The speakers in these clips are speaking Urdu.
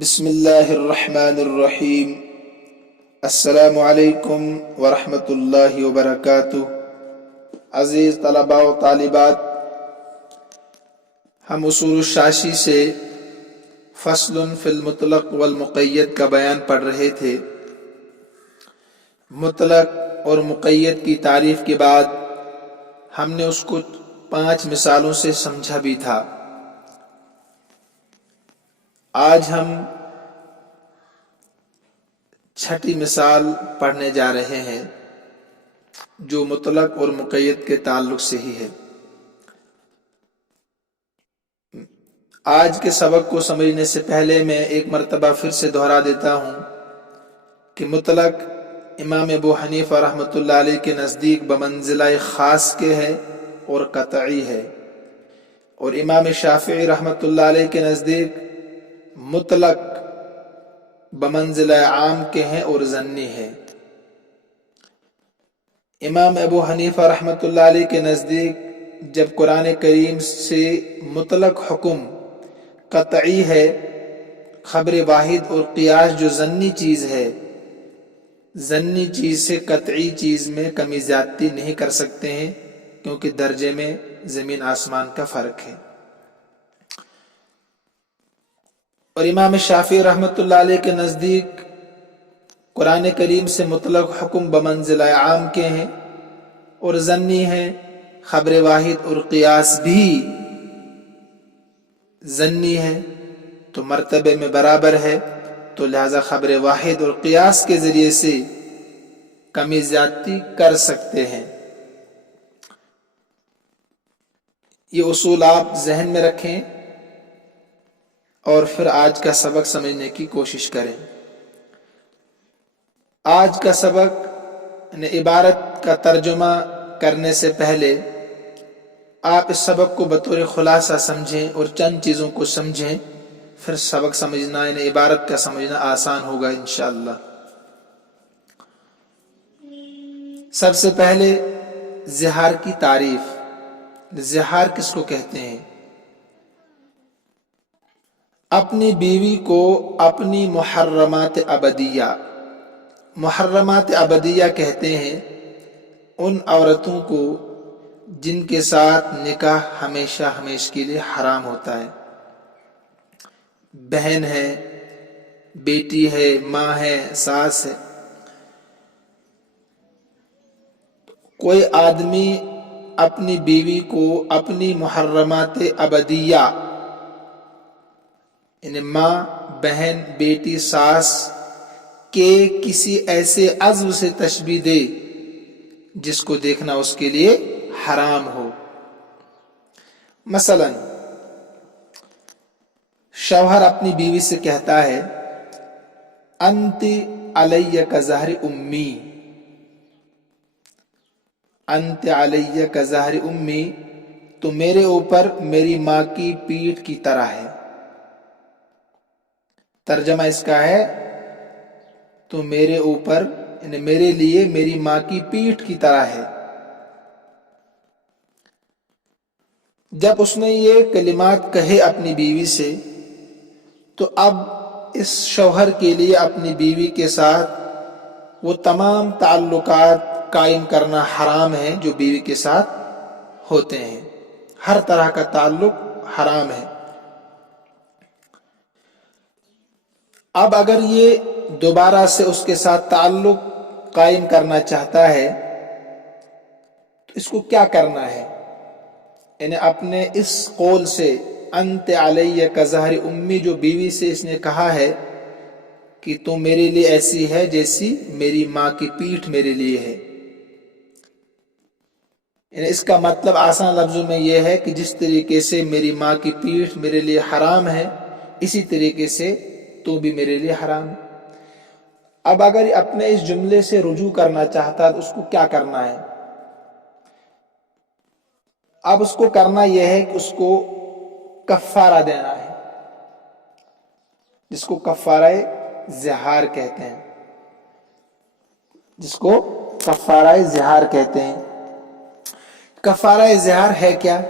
بسم اللہ الرحمن الرحیم۔ السلام علیکم ورحمۃ اللہ وبرکاتہ۔ عزیز طلباء و طالبات، ہم اصول الشاشی سے فصل فی المطلق والمقید کا بیان پڑھ رہے تھے۔ مطلق اور مقید کی تعریف کے بعد ہم نے اس کو 5 مثالوں سے سمجھا بھی تھا۔ آج ہم 6ٹھی مثال پڑھنے جا رہے ہیں جو مطلق اور مقید کے تعلق سے ہی ہے۔ آج کے سبق کو سمجھنے سے پہلے میں ایک مرتبہ پھر سے دہرا دیتا ہوں کہ مطلق امام ابو حنیفہ رحمۃ اللہ علیہ کے نزدیک بمنزلہ خاص کے ہے اور قطعی ہے، اور امام شافعی رحمۃ اللہ علیہ کے نزدیک مطلق بمنزلہ عام کے ہیں اور ظنی ہے۔ امام ابو حنیفہ رحمۃ اللہ علیہ کے نزدیک جب قرآن کریم سے مطلق حکم قطعی ہے، خبر واحد اور قیاس جو ظنی چیز ہے، ظنی چیز سے قطعی چیز میں کمی زیادتی نہیں کر سکتے ہیں، کیونکہ درجے میں زمین آسمان کا فرق ہے۔ اور امام شافعی رحمۃ اللہ علیہ کے نزدیک قرآن کریم سے مطلق حکم بمنزلہ عام کے ہیں اور ظنی ہیں، خبر واحد اور قیاس بھی ظنی ہے، تو مرتبے میں برابر ہے، تو لہذا خبر واحد اور قیاس کے ذریعے سے کمی زیادتی کر سکتے ہیں۔ یہ اصول آپ ذہن میں رکھیں اور پھر آج کا سبق سمجھنے کی کوشش کریں۔ آج کا سبق عبارت کا ترجمہ کرنے سے پہلے آپ اس سبق کو بطور خلاصہ سمجھیں اور چند چیزوں کو سمجھیں، پھر سبق سمجھنا عبارت کا سمجھنا آسان ہوگا انشاءاللہ۔ سب سے پہلے زہار کی تعریف۔ زہار کس کو کہتے ہیں؟ اپنی بیوی کو اپنی محرمات ابدیہ کہتے ہیں ان عورتوں کو جن کے ساتھ نکاح ہمیشہ ہمیشہ کے لیے حرام ہوتا ہے۔ بہن ہے، بیٹی ہے، ماں ہے، ساس ہے۔ کوئی آدمی اپنی بیوی کو اپنی محرمات ابدیہ یعنی ماں، بہن، بیٹی، ساس کے کسی ایسے عضو سے تشبیہ دے جس کو دیکھنا اس کے لیے حرام ہو۔ مثلا شوہر اپنی بیوی سے کہتا ہے انت علی کظہر امی، انت علی کظہر امی، تو میرے اوپر میری ماں کی پیٹھ کی طرح ہے۔ ترجمہ اس کا ہے تو میرے اوپر یعنی میرے لیے میری ماں کی پیٹھ کی طرح ہے۔ جب اس نے یہ کلمات کہے اپنی بیوی سے، تو اب اس شوہر کے لیے اپنی بیوی کے ساتھ وہ تمام تعلقات قائم کرنا حرام ہے جو بیوی کے ساتھ ہوتے ہیں۔ ہر طرح کا تعلق حرام ہے۔ اب اگر یہ دوبارہ سے اس کے ساتھ تعلق قائم کرنا چاہتا ہے تو اس کو کیا کرنا ہے؟ یعنی اپنے اس قول سے انت علی کظہر امی جو بیوی سے اس نے کہا ہے کہ تو میرے لیے ایسی ہے جیسی میری ماں کی پیٹھ میرے لیے ہے، یعنی اس کا مطلب آسان لفظوں میں یہ ہے کہ جس طریقے سے میری ماں کی پیٹھ میرے لیے حرام ہے، اسی طریقے سے تو بھی میرے لیے حرام۔ اب اگر اپنے اس جملے سے رجوع کرنا چاہتا ہے تو اس کو کیا کرنا ہے؟ اب اس کو کرنا یہ ہے کہ اس کو کفارہ دینا ہے، جس کو کفارہ زہار کہتے ہیں، جس کو کفارہ زہار کہتے ہیں۔ کفارہ زہار ہے کیا؟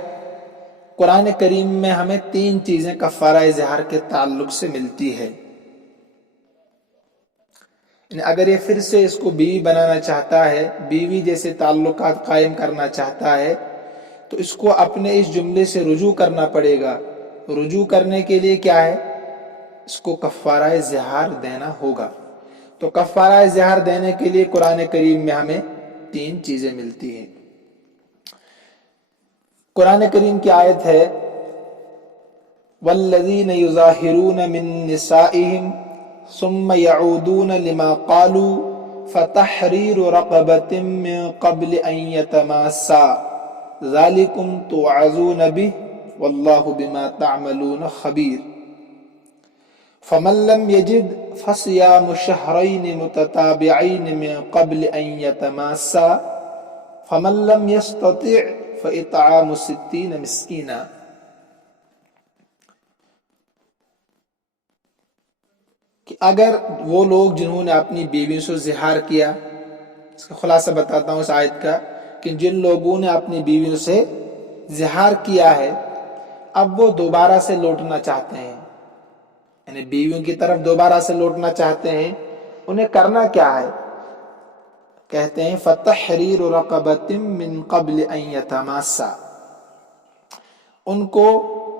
قرآن کریم میں ہمیں 3 چیزیں کفارہ زہار کے تعلق سے ملتی ہے۔ یعنی اگر یہ پھر سے اس کو بیوی بنانا چاہتا ہے، بیوی جیسے تعلقات قائم کرنا چاہتا ہے، تو اس کو اپنے اس جملے سے رجوع کرنا پڑے گا۔ رجوع کرنے کے لیے کیا ہے؟ اس کو کفارہ زہار دینا ہوگا۔ تو کفارہ زہار دینے کے لیے قرآن کریم میں ہمیں 3 چیزیں ملتی ہیں۔ قرآن کریم کی آیت ہے والذین یظاہرون من نسائہم ثم یعودون لما قالوا فتحریر رقبۃ من قبل ان یتماسا ذالکم توعظون بہ واللہ بما تعملون خبیر فمن لم یجد فصیام شہرین متتابعین من قبل ان یتماسا فمن لم یستطع فاطعام 60 مسکینا۔ کہ اگر وہ لوگ جنہوں نے اپنی بیویوں سے زہار کیا، اس کا خلاصہ بتاتا ہوں اس آیت کا، کہ جن لوگوں نے اپنی بیویوں سے زہار کیا ہے اب وہ دوبارہ سے لوٹنا چاہتے ہیں، یعنی بیویوں کی طرف دوبارہ سے لوٹنا چاہتے ہیں، انہیں کرنا کیا ہے؟ کہتے ہیں فتحریر رقبۃ من قبل ان یتماسا، ان کو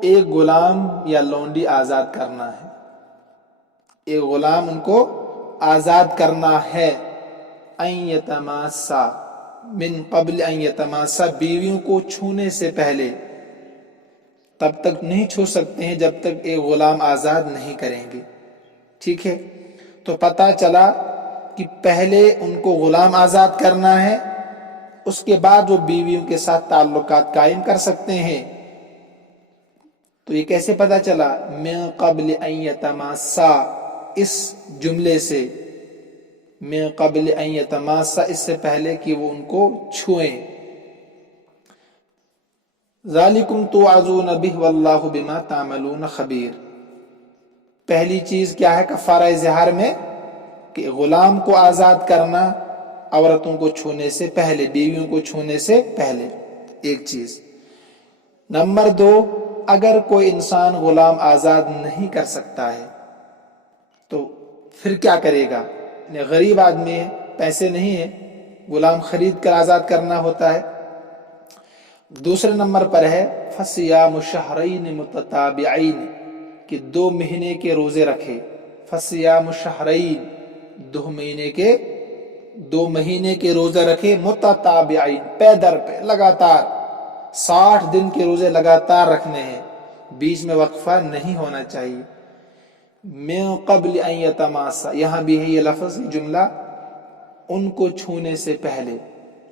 ایک غلام یا لونڈی آزاد کرنا ہے، ایک غلام ان کو آزاد کرنا ہے۔ ان یتماسا، من قبل ان یتماسا، بیویوں کو چھونے سے پہلے، تب تک نہیں چھو سکتے ہیں جب تک ایک غلام آزاد نہیں کریں گے، ٹھیک ہے؟ تو پتہ چلا کہ پہلے ان کو غلام آزاد کرنا ہے، اس کے بعد وہ بیویوں کے ساتھ تعلقات قائم کر سکتے ہیں۔ تو یہ کیسے پتہ چلا؟ من قبل ان یتماسا، اس جملے سے، من قبل ان یتماسا، اس سے پہلے کہ وہ ان کو چھوئیں۔ ذالکم توعظون بہ واللہ بما تعملون خبیر۔ پہلی چیز کیا ہے کفارہ زہار میں؟ کہ غلام کو آزاد کرنا عورتوں کو چھونے سے پہلے، بیویوں کو چھونے سے پہلے، ایک چیز۔ نمبر 2، اگر کوئی انسان غلام آزاد نہیں کر سکتا ہے تو پھر کیا کرے گا؟ یعنی غریب آدمی ہے، پیسے نہیں ہیں، غلام خرید کر آزاد کرنا ہوتا ہے۔ دوسرے نمبر پر ہے فصیام شہرین متتابعین، کہ 2 مہینے کے روزے رکھے۔ فصیام شہرین، 2 مہینے کے روزے رکھے، متتابعین، پے در پہ، لگاتار 60 دن کے روزے لگاتار رکھنے ہیں، بیچ میں وقفہ نہیں ہونا چاہیے۔ من قبل ان یتماسا، یہاں بھی ہے یہ لفظ، جملہ، ان کو چھونے سے پہلے،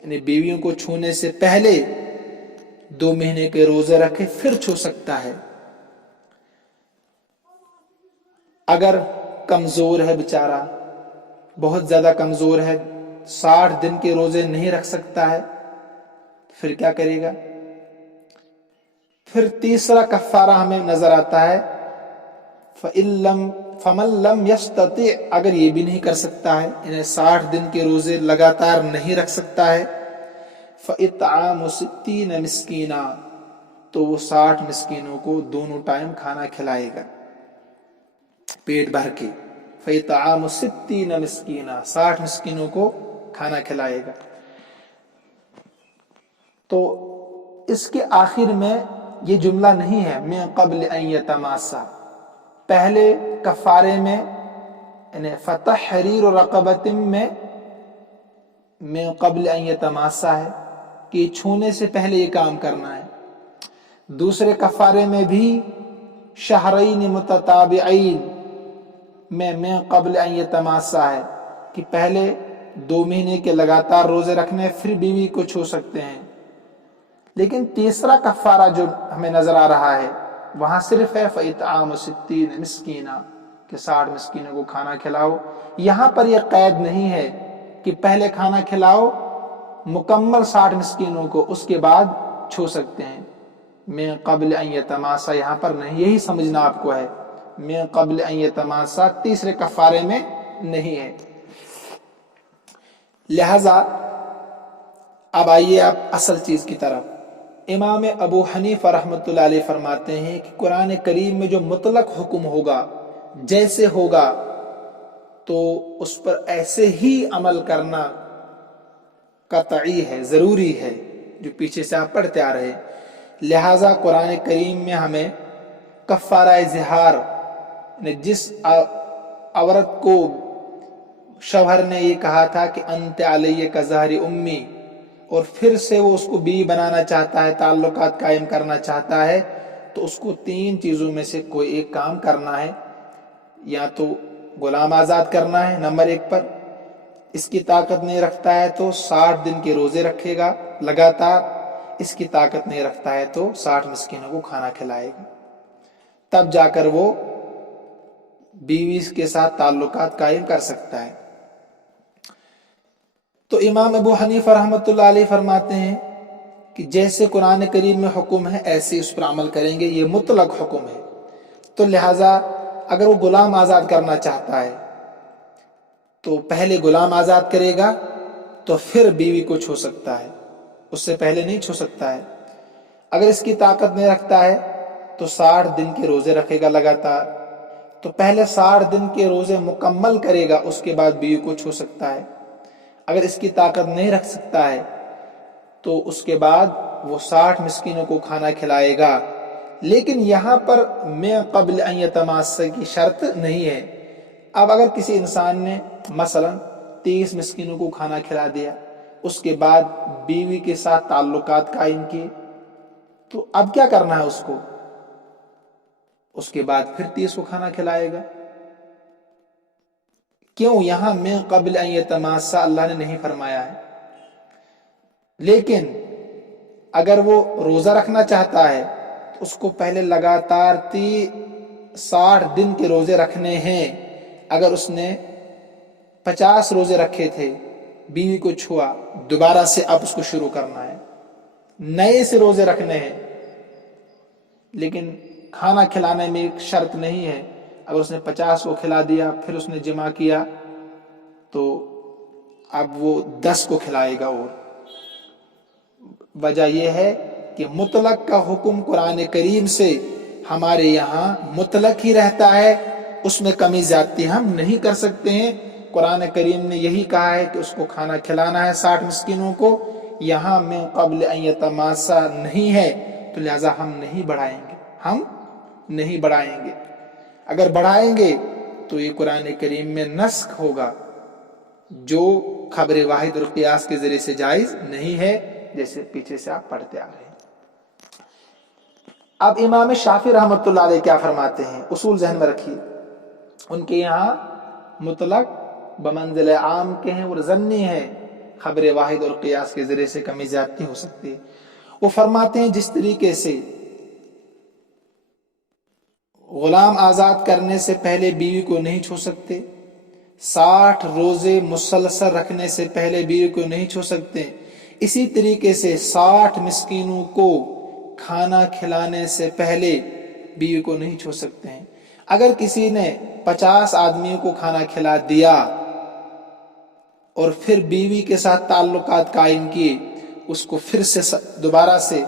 یعنی بیویوں کو چھونے سے پہلے 2 مہینے کے روزے رکھے، پھر چھو سکتا ہے۔ اگر کمزور ہے بیچارہ، بہت زیادہ کمزور ہے، 60 دن کے روزے نہیں رکھ سکتا ہے، پھر کیا کرے گا؟ پھر تیسرا کفارہ ہمیں نظر آتا ہے فَمَن لَّمْ يَسْتَطِعْ، اگر یہ بھی نہیں کر سکتا ہے، یعنی 60 دن کے روزے لگاتار نہیں رکھ سکتا ہے، فَإِطْعَامُ 60 مسکینہ، تو وہ 60 مسکینوں کو دونوں ٹائم کھانا کھلائے گا پیٹ بھر کے۔ فَإِطْعَامُ 60 مسکینہ، 60 مسکینوں کو کھانا کھلائے گا۔ تو اس کے آخر میں یہ جملہ نہیں ہے من قبل ان یتماسا، پہلے کفارے میں یعنی فتحریر رقبۃ میں من قبل ان یتماسا ہے کہ چھونے سے پہلے یہ کام کرنا ہے۔ دوسرے کفارے میں بھی شہرین متتابعین میں من قبل ان یتماسا ہے کہ پہلے 2 مہینے کے لگاتار روزے رکھنے، پھر بیوی کو چھو سکتے ہیں۔ لیکن تیسرا کفارہ جو ہمیں نظر آ رہا ہے وہاں صرف ہے فَإِطْعَامُ 60 مسکینہ، کہ 60 مسکینوں کو کھانا کھلاؤ۔ یہاں پر یہ قید نہیں ہے کہ پہلے کھانا کھلاؤ مکمل 60 مسکینوں کو، اس کے بعد چھو سکتے ہیں۔ من قبل ان یتماسا یہاں پر نہیں، یہی سمجھنا آپ کو ہے، من قبل ان یتماسا تیسرے کفارے میں نہیں ہے۔ لہذا اب آئیے آپ اصل چیز کی طرف۔ امام ابو حنیفہ رحمۃ اللہ علیہ فرماتے ہیں کہ قرآن کریم میں جو مطلق حکم ہوگا، جیسے ہوگا تو اس پر ایسے ہی عمل کرنا قطعی ہے، ضروری ہے، جو پیچھے سے آپ پڑھتے آ رہے. لہٰذا قرآن کریم میں ہمیں کفارہ ظہار، جس عورت کو شوہر نے یہ کہا تھا کہ انت علیہ کظہر امی، اور پھر سے وہ اس کو بیوی بنانا چاہتا ہے، تعلقات قائم کرنا چاہتا ہے، تو اس کو 3 چیزوں میں سے کوئی ایک کام کرنا ہے. یا تو غلام آزاد کرنا ہے نمبر 1 پر، اس کی طاقت نہیں رکھتا ہے تو 60 دن کے روزے رکھے گا لگاتار، اس کی طاقت نہیں رکھتا ہے تو 60 مسکینوں کو کھانا کھلائے گا، تب جا کر وہ بیوی کے ساتھ تعلقات قائم کر سکتا ہے. تو امام ابو حنیفہ رحمۃ اللہ علیہ فرماتے ہیں کہ جیسے قرآن کریم میں حکم ہے ایسے اس پر عمل کریں گے، یہ مطلق حکم ہے. تو لہٰذا اگر وہ غلام آزاد کرنا چاہتا ہے تو پہلے غلام آزاد کرے گا تو پھر بیوی کو چھو سکتا ہے، اس سے پہلے نہیں چھو سکتا ہے. اگر اس کی طاقت نہیں رکھتا ہے تو 60 دن کے روزے رکھے گا لگاتار، تو پہلے 60 دن کے روزے مکمل کرے گا، اس کے بعد بیوی کو چھو سکتا ہے. اگر اس کی طاقت نہیں رکھ سکتا ہے تو اس کے بعد وہ 60 مسکینوں کو کھانا کھلائے گا. لیکن یہاں پر میں قبل ان یتماس کی شرط نہیں ہے. اب اگر کسی انسان نے مثلا 30 مسکینوں کو کھانا کھلا دیا، اس کے بعد بیوی کے ساتھ تعلقات قائم کیے، تو اب کیا کرنا ہے اس کو؟ اس کے بعد پھر 30 کو کھانا کھلائے گا. کیوں؟ یہاں میں قبل ان یتماسا اللہ نے نہیں فرمایا ہے. لیکن اگر وہ روزہ رکھنا چاہتا ہے تو اس کو پہلے لگاتار 60 دن کے روزے رکھنے ہیں. اگر اس نے 50 روزے رکھے تھے، بیوی کو چھوا، دوبارہ سے اب اس کو شروع کرنا ہے، نئے سے روزے رکھنے ہیں. لیکن کھانا کھلانے میں ایک شرط نہیں ہے. اگر اس نے 50 کو کھلا دیا پھر اس نے جمع کیا تو اب وہ 10 کو کھلائے گا. اور وجہ یہ ہے کہ مطلق کا حکم قرآن کریم سے ہمارے یہاں مطلق ہی رہتا ہے، اس میں کمی زیادتی ہم نہیں کر سکتے ہیں. قرآن کریم نے یہی کہا ہے کہ اس کو کھانا کھلانا ہے 60 مسکینوں کو. یہاں میں قبل ان یتماسا نہیں ہے، تو لہٰذا ہم نہیں بڑھائیں گے، ہم نہیں بڑھائیں گے. اگر بڑھائیں گے تو یہ قرآن کریم میں نسخ ہوگا، جو خبر واحد اور قیاس کے ذریعے سے جائز نہیں ہے، جیسے پیچھے سے آپ پڑھتے آ رہے ہیں. اب امام شافعی رحمۃ اللہ علیہ کیا فرماتے ہیں؟ اصول ذہن میں رکھیے. ان کے یہاں مطلق بمنزل عام کے ہیں اور ظنی ہے، خبر واحد اور قیاس کے ذریعے سے کمی زیادتی ہو سکتی ہے. وہ فرماتے ہیں جس طریقے سے غلام آزاد کرنے سے پہلے بیوی کو نہیں چھو سکتے، 60 روزے مسلسل رکھنے سے پہلے بیوی کو نہیں چھو سکتے، اسی طریقے سے 60 مسکینوں کو کھانا کھلانے سے پہلے بیوی کو نہیں چھو سکتے ہیں. اگر کسی نے 50 آدمیوں کو کھانا کھلا دیا اور پھر بیوی کے ساتھ تعلقات قائم کیے، اس کو پھر سے دوبارہ سے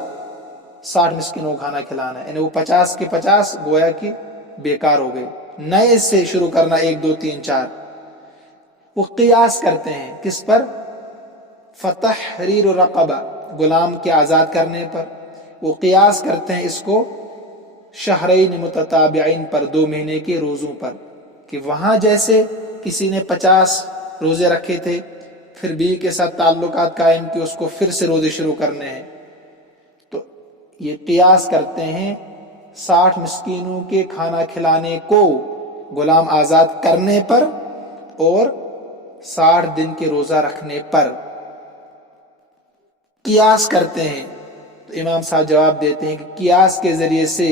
60 مسکینوں کو کھانا کھلانا ہے، یعنی وہ 50 کے 50 گویا کہ بیکار ہو گئے. نئے سے شروع کرنا 1 2 3 4. وہ قیاس کرتے ہیں کس پر؟ فتحریر رقبہ، غلام کے آزاد کرنے پر. وہ قیاس کرتے ہیں اس کو شہرین متتابعین پر، 2 مہینے کے روزوں پر، کہ وہاں جیسے کسی نے 50 روزے رکھے تھے، پھر بیوی کے ساتھ تعلقات قائم کیے، اس کو پھر سے روزے شروع کرنے ہیں. تو یہ قیاس کرتے ہیں 60 مسکینوں کے کھانا کھلانے کو غلام آزاد کرنے پر اور 60 دن کے روزہ رکھنے پر قیاس کرتے ہیں. تو امام صاحب جواب دیتے ہیں کہ قیاس کے ذریعے سے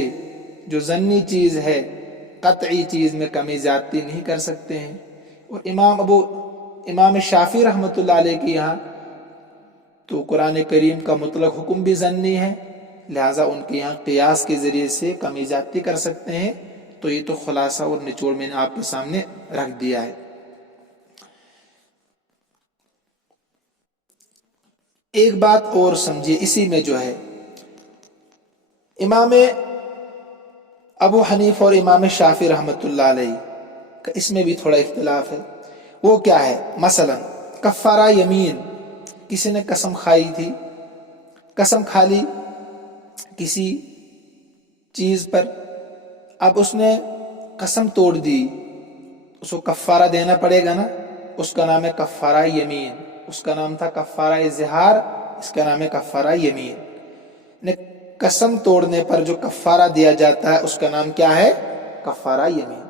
جو ظنی چیز ہے قطعی چیز میں کمی زیادتی نہیں کر سکتے ہیں. اور امام شافعی رحمۃ اللہ علیہ کے یہاں تو قرآن کریم کا مطلق حکم بھی ظنی ہے، لہٰذا ان کے یہاں قیاس کے ذریعے سے کمی زیادتی کر سکتے ہیں. تو یہ تو خلاصہ اور نچوڑ میں نے آپ کے سامنے رکھ دیا ہے. ایک بات اور سمجھیے، اسی میں جو ہے امام ابو حنیفہ اور امام شافعی رحمۃ اللہ علیہ کا اس میں بھی تھوڑا اختلاف ہے. وہ کیا ہے؟ مثلا کفارہ یمین، کسی نے قسم کھائی تھی، قسم کھا لی کسی چیز پر، اب اس نے قسم توڑ دی، اس کو کفارہ دینا پڑے گا نا، اس کا نام ہے کفارہ یمین۔ اس کا نام تھا کفارہ ظہار، اس کا نام ہے کفارہ یمین۔ قسم توڑنے پر جو کفارہ دیا جاتا ہے اس کا نام کیا ہے؟ کفارہ یمین۔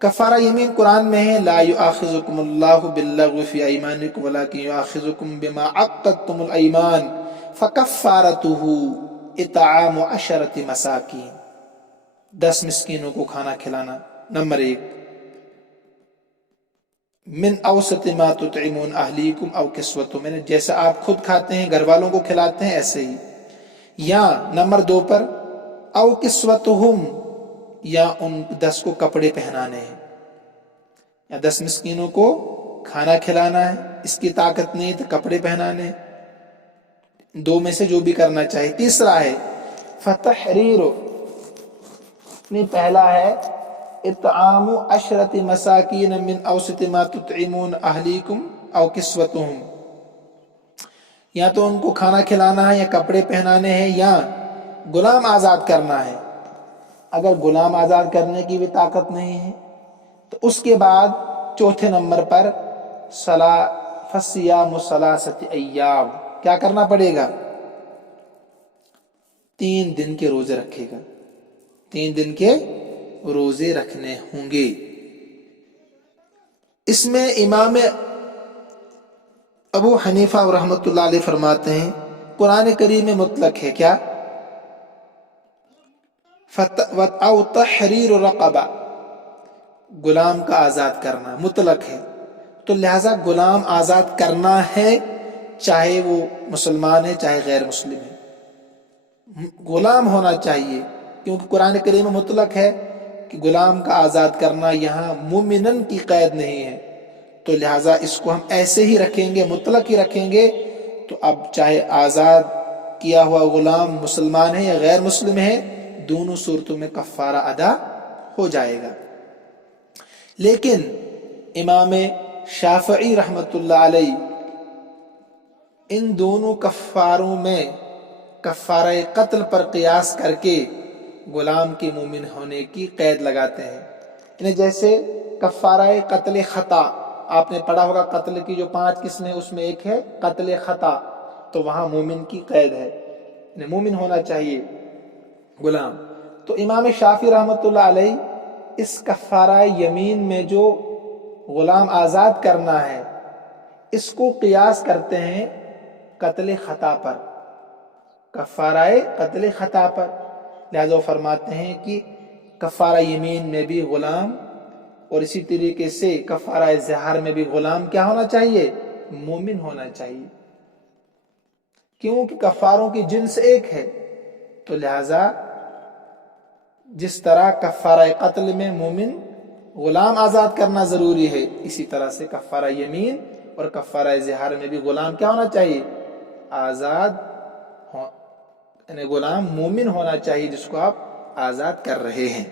کفارہ یمین قرآن میں ہے لا یؤاخذکم اللہ باللغو فی ایمانکم ولکن یؤاخذکم بما عقدتم الایمان فکفارتہ اطعام 10 مساکین، 10 مسکینوں کو کھانا کھلانا۔ نمبر 1، من اوسط ما تطعمون اہلیکم او کسوتہم، جیسا آپ خود کھاتے ہیں گھر والوں کو کھلاتے ہیں ایسے ہی، یا نمبر 2 پر او کسوتہم، یا ان 10 کو کپڑے پہنانے ہیں، یا 10 مسکینوں کو کھانا کھلانا ہے، اس کی طاقت نہیں تو کپڑے پہنانے، 2 میں سے جو بھی کرنا چاہیے۔ تیسرا ہے فتحریر، پہلا ہے اطعام 10 مساکین من اوسط ما تطعمون اہلیکم او کسوتہم، یا تو ان کو کھانا کھلانا ہے یا کپڑے پہنانے ہیں یا غلام آزاد کرنا ہے۔ اگر غلام آزاد کرنے کی بھی طاقت نہیں ہے تو اس کے بعد چوتھے نمبر پر فصیام 3 ایام، کیا کرنا پڑے گا؟ 3 دن کے روزے رکھے گا، 3 دن کے روزے رکھنے ہوں گے۔ اس میں امام ابو حنیفہ رحمۃ اللہ علیہ فرماتے ہیں قرآن کریم میں مطلق ہے کیا؟ او تحریر رقبہ، غلام کا آزاد کرنا مطلق ہے، تو لہذا غلام آزاد کرنا ہے، چاہے وہ مسلمان ہے چاہے غیر مسلم ہے، غلام ہونا چاہیے، کیونکہ قرآن کریم میں مطلق ہے کہ غلام کا آزاد کرنا، یہاں مومنن کی قید نہیں ہے، تو لہٰذا اس کو ہم ایسے ہی رکھیں گے، مطلق ہی رکھیں گے۔ تو اب چاہے آزاد کیا ہوا غلام مسلمان ہے یا غیر مسلم ہے، دونوں صورتوں میں کفارہ ادا ہو جائے گا۔ لیکن امام شافعی رحمۃ اللہ علیہ ان دونوں کفاروں میں کفارہ قتل پر قیاس کر کے غلام کے مومن ہونے کی قید لگاتے ہیں، یعنی جیسے کفارہ قتل خطا، آپ نے پڑھا ہوگا قتل کی جو 5 قسمیں، اس میں ایک ہے قتل خطا، تو وہاں مومن کی قید ہے، یعنی مومن ہونا چاہیے غلام۔ تو امام شافعی رحمۃ اللہ علیہ اس کفارہ یمین میں جو غلام آزاد کرنا ہے اس کو قیاس کرتے ہیں قتل خطا پر، کفارہ قتل خطا پر، لہذا وہ فرماتے ہیں کہ کفارہ یمین میں بھی غلام، اور اسی طریقے سے کفارہ ظہار میں بھی غلام کیا ہونا چاہیے؟ مومن ہونا چاہیے، کیونکہ کفاروں کی جنس ایک ہے، تو لہذا جس طرح کفارہ قتل میں مومن غلام آزاد کرنا ضروری ہے، اسی طرح سے کفارہ یمین اور کفارہ ظہار میں بھی غلام کیا ہونا چاہیے؟ آزاد، یعنی غلام مومن ہونا چاہیے جس کو آپ آزاد کر رہے ہیں۔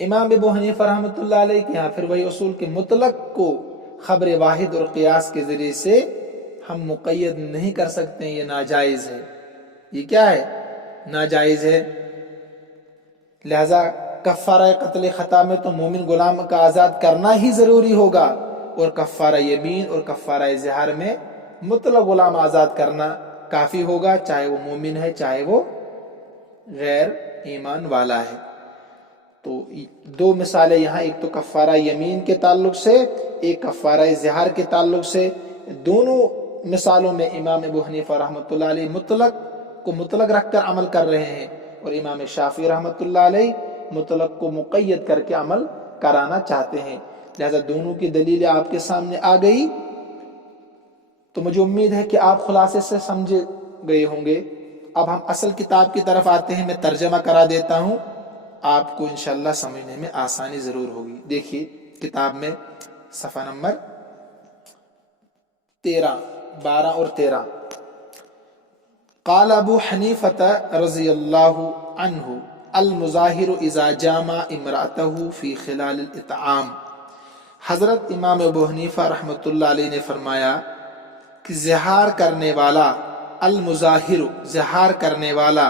امام ابو حنیفہ رحمۃ اللہ علیہ کے یہاں پھر وہی اصول کے مطلق کو خبر واحد اور قیاس کے ذریعے سے ہم مقید نہیں کر سکتے، یہ ناجائز ہے، یہ کیا ہے؟ ناجائز ہے۔ لہذا کفارہ قتل خطا میں تو مومن غلام کا آزاد کرنا ہی ضروری ہوگا، اور کفارہ یمین اور کفارہ ظہار میں مطلق غلام آزاد کرنا کافی ہوگا، چاہے وہ مومن ہے چاہے وہ غیر ایمان والا ہے۔ تو 2 مثالیں یہاں، ایک تو کفارہ یمین کے تعلق سے، ایک کفارہ ظہار کے تعلق سے، دونوں مثالوں میں امام ابو حنیفہ رحمۃ اللہ علیہ مطلق کو مطلق رکھ کر عمل کر رہے ہیں، اور امام شافعی رحمۃ اللہ علیہ مطلق کو مقید کر کے عمل کرانا چاہتے ہیں۔ لہذا دونوں کی دلیلیں آپ کے سامنے آ گئی، تو مجھے امید ہے کہ آپ خلاصے سے سمجھ گئے ہوں گے۔ اب ہم اصل کتاب کی طرف آتے ہیں، میں ترجمہ کرا دیتا ہوں، آپ کو انشاءاللہ سمجھنے میں آسانی ضرور ہوگی۔ دیکھیے کتاب میں صفحہ نمبر 12 اور 13، قال ابو حنیفہ رضی اللہ عنہ المظاہر اذا جامع امرأتہ فی خلال الاطعام۔ حضرت امام ابو حنیفہ رحمۃ اللہ علیہ نے فرمایا کہ زہار کرنے والا، المظاہر زہار کرنے والا،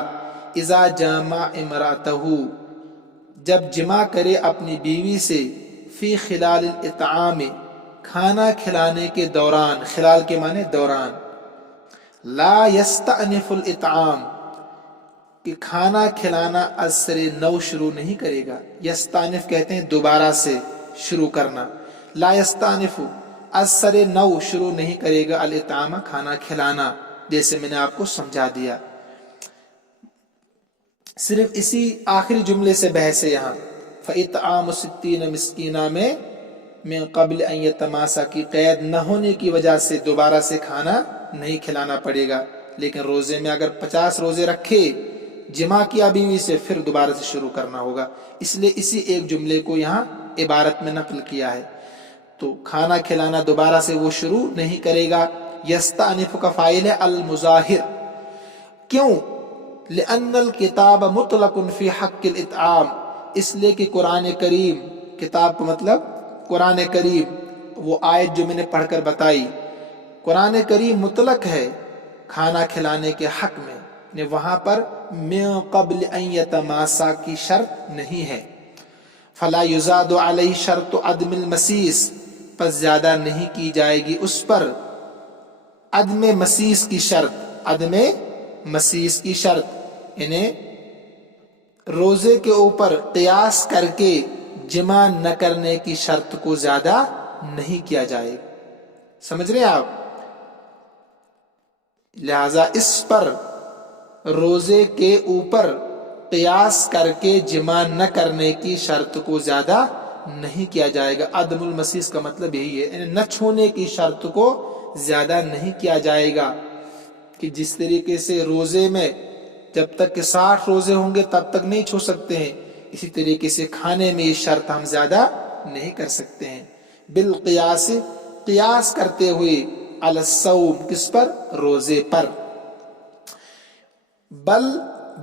اذا جامع امرأتہ جب جمع کرے اپنی بیوی سے، فی خلال الاطعام کھانا کھلانے کے دوران، خلال کے معنی دوران، لا یستأنف الاطعام کہ کھانا کھلانا از سر نو شروع نہیں کرے گا، یستانف کہتے ہیں دوبارہ سے شروع کرنا، لا یستانف از سر نو شروع نہیں کرے گا الاطعام کھانا کھلانا، جیسے میں نے آپ کو سمجھا دیا۔ صرف اسی آخری جملے سے بحث ہے یہاں، فَإِطْعَامُ 60 مسکینہ میں من قبل ان یتماسا کی قید نہ ہونے کی وجہ سے دوبارہ سے کھانا نہیں کھلانا پڑے گا، لیکن روزے میں اگر 50 روزے رکھے، جمع کیا بیوی سے، پھر دوبارہ سے شروع کرنا ہوگا، اس لیے اسی ایک جملے کو یہاں عبارت میں نقل کیا ہے۔ تو کھانا کھلانا دوبارہ سے وہ شروع نہیں کرے گا۔ یستانف کا فاعل ہے المظاہر، کیوں؟ لأن الکتاب مطلق فی حق الاطعام، اس لیے کہ قرآن کریم، کتاب کا مطلب قرآن کریم، وہ آیت جو میں نے پڑھ کر بتائی، قرآن کریم مطلق ہے کھانا کھلانے کے حق میں، یعنی وہاں پر من قبل ان یتماسا کی شرط نہیں ہے۔ فلا یزاد علیہ شرط عدم المسیس، پس زیادہ نہیں کی جائے گی اس پر عدم مسیس کی شرط، عدم مسیس کی شرط، یعنی روزے کے اوپر قیاس کر کے جمع نہ کرنے کی شرط کو زیادہ نہیں کیا جائے، سمجھ رہے ہیں آپ؟ لہذا اس پر روزے کے اوپر قیاس کر کے جمع نہ کرنے کی شرط کو زیادہ نہیں کیا جائے گا۔ عدم المسیس کا مطلب یہی ہے، یعنی نہ چھونے کی شرط کو زیادہ نہیں کیا جائے گا، کہ جس طریقے سے روزے میں جب تک کہ 60 روزے ہوں گے تب تک نہیں چھو سکتے ہیں، اسی طریقے سے کھانے میں یہ شرط ہم زیادہ نہیں کر سکتے ہیں۔ بالقیاس، قیاس کرتے ہوئے، علی الصوم کس پر؟ روزے پر۔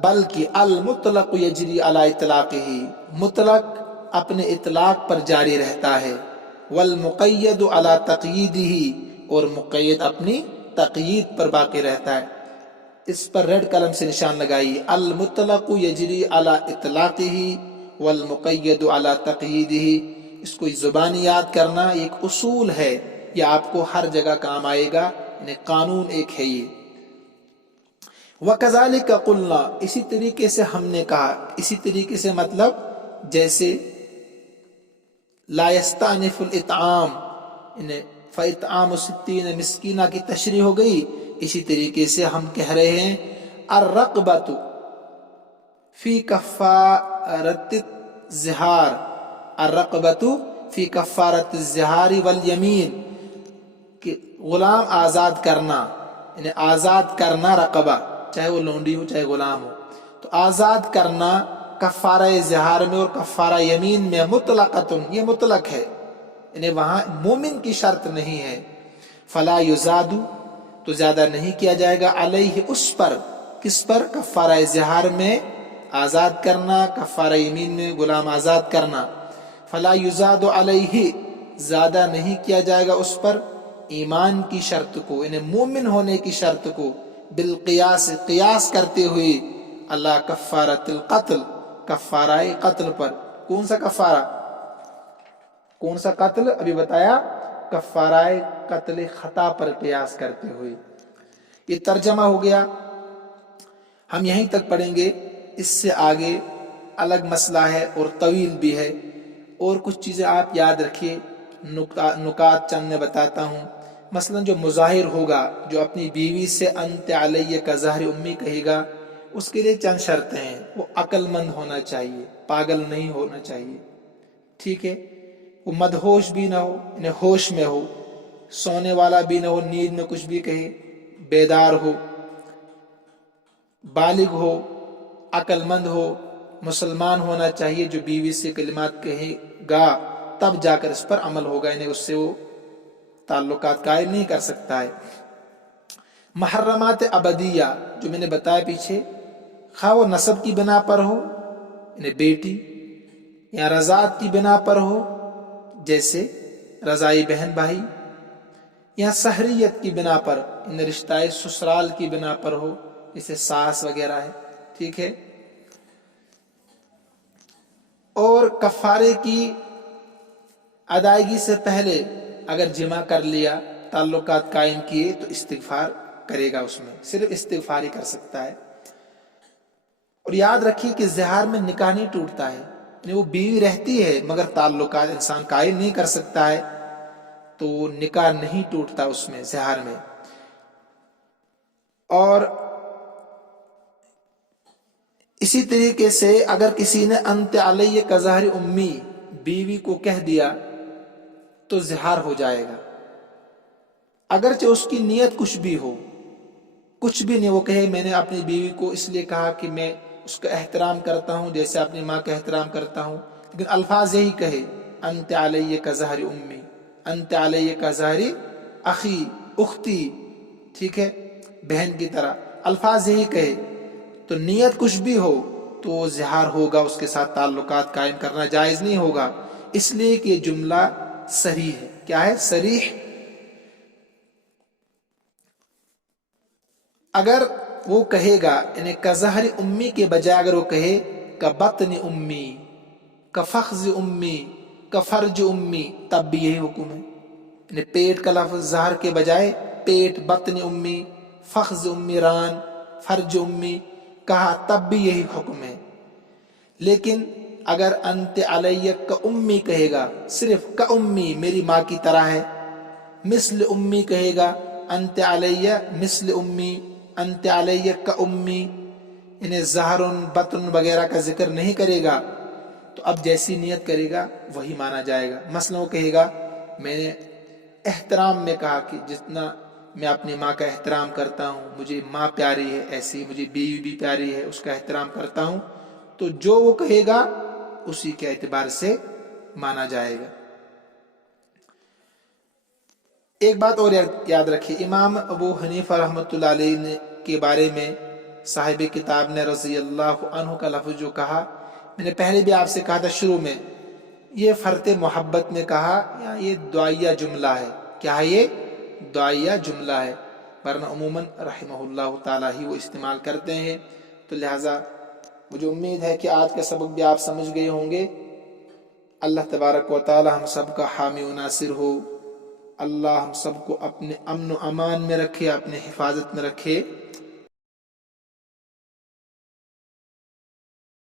بلکہ المطلق یجری علی اطلاقہ، مطلق اپنے اطلاق پر جاری رہتا ہے، والمقید علی تقییدہ، اور مقید اپنی تقیید پر باقی رہتا ہے۔ اس پر ریڈ قلم سے نشان لگائیے، المطلق یجری علی اطلاقہ والمقید علی تقییدہ، اس کو زبانی یاد کرنا ایک اصول ہے، یہ آپ کو ہر جگہ کام آئے گا، یعنی قانون ایک ہے یہ۔ وَكَذَلِكَ قُلْنَا، اسی طریقے سے ہم نے کہا، اسی طریقے سے مطلب جیسے لا يستأنف الاطعام، یعنی فَإِطْعَامُ 60 مسکینہ کی تشریح ہو گئی، اسی طریقے سے ہم کہہ رہے ہیں الرقبۃ فی کفارۃ الظہار، الرقبۃ فی کفارۃ الظہار والیمین، کہ غلام آزاد کرنا، یعنی آزاد کرنا رقبہ، چاہے وہ لونڈی ہو چاہے غلام ہو، تو آزاد کرنا کفارہ ظہار میں اور کفارہ یمین میں مطلقۃ، یہ مطلق ہے، یعنی وہاں مومن کی شرط نہیں ہے۔ فلا یزاد، تو زیادہ نہیں کیا جائے گا، علیہ اس پر، کس پر؟ کفارہ ظہار میں آزاد کرنا، کفارہ یمین میں غلام آزاد کرنا۔ فلا یزاد علیہ، زیادہ نہیں کیا جائے گا اس پر ایمان کی شرط کو، یعنی مومن ہونے کی شرط کو، بالقیاس، قیاس کرتے ہوئے، اللہ کفارۃ القتل، کفارہ قتل پر۔ کون سا کفارہ؟ کون سا قتل؟ ابھی بتایا، کفارہ قتل خطا پر قیاس کرتے ہوئے۔ یہ ترجمہ ہو گیا، ہم یہیں تک پڑھیں گے، اس سے آگے الگ مسئلہ ہے اور طویل بھی ہے، اور کچھ چیزیں آپ یاد رکھیے، نکات چند میں بتاتا ہوں۔ مثلا جو مظاہر ہوگا، جو اپنی بیوی سے انت علیہ کا ظہر امی کہے گا، اس کے لیے چند شرطیں ہیں، وہ عقل مند ہونا چاہیے، پاگل نہیں ہونا چاہیے، ٹھیک ہے؟ وہ مدہوش بھی نہ ہو، یعنی ہوش میں ہو، سونے والا بھی نہ ہو، نیند میں کچھ بھی کہے، بیدار ہو، بالغ ہو، عقل مند ہو، مسلمان ہونا چاہیے، جو بیوی سے کلمات کہے گا تب جا کر اس پر عمل ہوگا، یعنی اس سے وہ تعلقات قائم نہیں کر سکتا ہے۔ محرمات ابدیہ، جو میں نے بتایا پیچھے، خواہ وہ نسب کی بنا پر ہو یعنی بیٹی، یا رضاعت کی بنا پر ہو جیسے رضائی بہن بھائی، یا سہریت کی بنا پر یعنی رشتہ سسرال کی بنا پر ہو جیسے ساس وغیرہ ہے، ٹھیک ہے۔ اور کفارے کی ادائیگی سے پہلے اگر جمع کر لیا، تعلقات قائم کیے، تو استغفار کرے گا، اس میں صرف استغفار ہی کر سکتا ہے۔ اور یاد رکھیے کہ زہار میں نکاح نہیں ٹوٹتا ہے، یعنی وہ بیوی رہتی ہے مگر تعلقات انسان قائم نہیں کر سکتا ہے، تو نکاح نہیں ٹوٹتا اس میں، زہار میں۔ اور اسی طریقے سے اگر کسی نے انت علیہ کظہر امی، بیوی کو کہہ دیا تو زہار ہو جائے گا، اگرچہ اس کی نیت کچھ بھی ہو، کچھ بھی نہیں، وہ کہے میں نے اپنی بیوی کو اس لیے کہا کہ میں اس کا احترام کرتا ہوں جیسے اپنی ماں کا احترام کرتا ہوں، لیکن الفاظ یہی کہے انت علیہ کظہر امی، انت علیہ کظہر اخی، اختی، ٹھیک ہے، بہن کی طرح الفاظ یہی کہے، تو نیت کچھ بھی ہو تو وہ زہار ہوگا، اس کے ساتھ تعلقات قائم کرنا جائز نہیں ہوگا، اس لیے کہ یہ جملہ صریح ہے۔ کیا ہے؟ صریح۔ اگر وہ کہے گا یعنی کظہر امی کے بجائے اگر وہ کہے کبطن امی، کفخذ امی، کفرج امی، تب بھی یہی حکم ہے، یعنی پیٹ کا لفظ ظہر کے بجائے پیٹ، بطن امی، فخذ امی ران، فرج امی کہا، تب بھی یہی حکم ہے۔ لیکن اگر انت علیہ کا امی کہے گا، صرف کا امی، میری ماں کی طرح ہے، مثل امی کہے گا، انت علیہ مثل امی، انت علیہ کا امی، انہیں ظہر بطن وغیرہ کا ذکر نہیں کرے گا، تو اب جیسی نیت کرے گا وہی مانا جائے گا۔ مثلا وہ کہے گا میں نے احترام میں کہا کہ جتنا میں اپنی ماں کا احترام کرتا ہوں، مجھے ماں پیاری ہے، ایسی مجھے بیوی بھی پیاری ہے، اس کا احترام کرتا ہوں، تو جو وہ کہے گا اسی کے اعتبار سے مانا جائے گا۔ ایک بات اور یاد رکھیے، امام ابو حنیفہ رحمۃ اللہ علیہ کے بارے میں صاحب کتاب نے رضی اللہ عنہ کا لفظ جو کہا، میں نے پہلے بھی آپ سے کہا تھا شروع میں، یہ فرط محبت میں کہا یا یہ دعائیہ جملہ ہے؟ کیا ہے؟ یہ دعائیہ جملہ ہے، ورنہ عموماً رحمہ اللہ تعالیٰ ہی وہ استعمال کرتے ہیں۔ تو لہٰذا مجھے امید ہے کہ آج کا سبق بھی آپ سمجھ گئے ہوں گے۔ اللہ تبارک و تعالی ہم سب کا حامی و ناصر ہو، اللہ ہم سب کو اپنے امن و امان میں رکھے، اپنے حفاظت میں رکھے۔